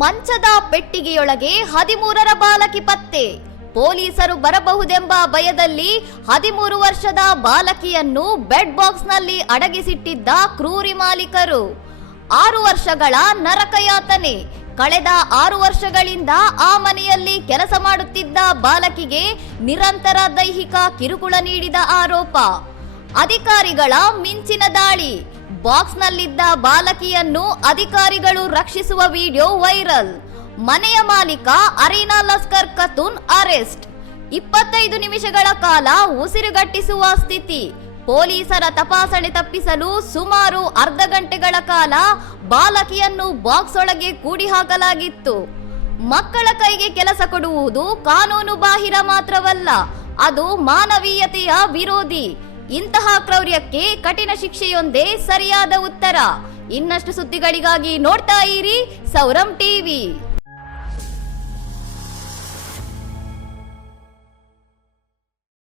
ಮಂಚದ ಪೆಟ್ಟಿಗೆಯೊಳಗೆ ಹದಿಮೂರರ ಬಾಲಕಿ ಪತ್ತೆ. ಪೊಲೀಸರು ಬರಬಹುದೆಂಬ ಭಯದಲ್ಲಿ ಹದಿಮೂರು ವರ್ಷದ ಬಾಲಕಿಯನ್ನು ಬೆಡ್ ಬಾಕ್ಸ್ನಲ್ಲಿ ಅಡಗಿಸಿಟ್ಟಿದ್ದ ಕ್ರೂರಿ ಮಾಲೀಕರು. ಆರು ವರ್ಷಗಳ ನರಕಯಾತನೆ ಕಳೆದ ಆರು ವರ್ಷಗಳಿಂದ ಆ ಮನೆಯಲ್ಲಿ ಕೆಲಸ ಮಾಡುತ್ತಿದ್ದ ಬಾಲಕಿಗೆ ನಿರಂತರ ದೈಹಿಕ ಕಿರುಕುಳ ನೀಡಿದ ಆರೋಪ. ಅಧಿಕಾರಿಗಳ ಮಿಂಚಿನ ದಾಳಿ. ಬಾಕ್ಸ್ನಲ್ಲಿದ್ದ ಬಾಲಕಿಯನ್ನು ಅಧಿಕಾರಿಗಳು ರಕ್ಷಿಸುವ ವಿಡಿಯೋ ವೈರಲ್. ಮನೆಯ ಮಾಲೀಕ ಅರೀನಾ ಲಸ್ಕರ್ ಕತೂನ್ ಅರೆಸ್ಟ್. ಇಪ್ಪತ್ತೈದು ನಿಮಿಷಗಳ ಕಾಲ ಉಸಿರುಗಟ್ಟಿಸುವ ಸ್ಥಿತಿ. ಪೊಲೀಸರ ತಪಾಸಣೆ ತಪ್ಪಿಸಲು ಸುಮಾರು ಅರ್ಧ ಗಂಟೆಗಳ ಕಾಲ ಬಾಲಕಿಯನ್ನು ಬಾಕ್ಸ್ ಒಳಗೆ ಕೂಡಿ ಹಾಕಲಾಗಿತ್ತು ಮಕ್ಕಳ ಕೈಗೆ ಕೆಲಸ ಕೊಡುವುದು ಕಾನೂನು ಬಾಹಿರ ಮಾತ್ರವಲ್ಲ, ಅದು ಮಾನವೀಯತೆಯ ವಿರೋಧಿ. ಇಂತಹ ಕ್ರೌರ್ಯಕ್ಕೆ ಕಠಿಣ ಶಿಕ್ಷೆಯೊಂದೇ ಸರಿಯಾದ ಉತ್ತರ. ಇನ್ನಷ್ಟು ಸುದ್ದಿಗಳಿಗಾಗಿ ನೋಡ್ತಾ ಇರಿ ಸೌರಂ ಟಿವಿ.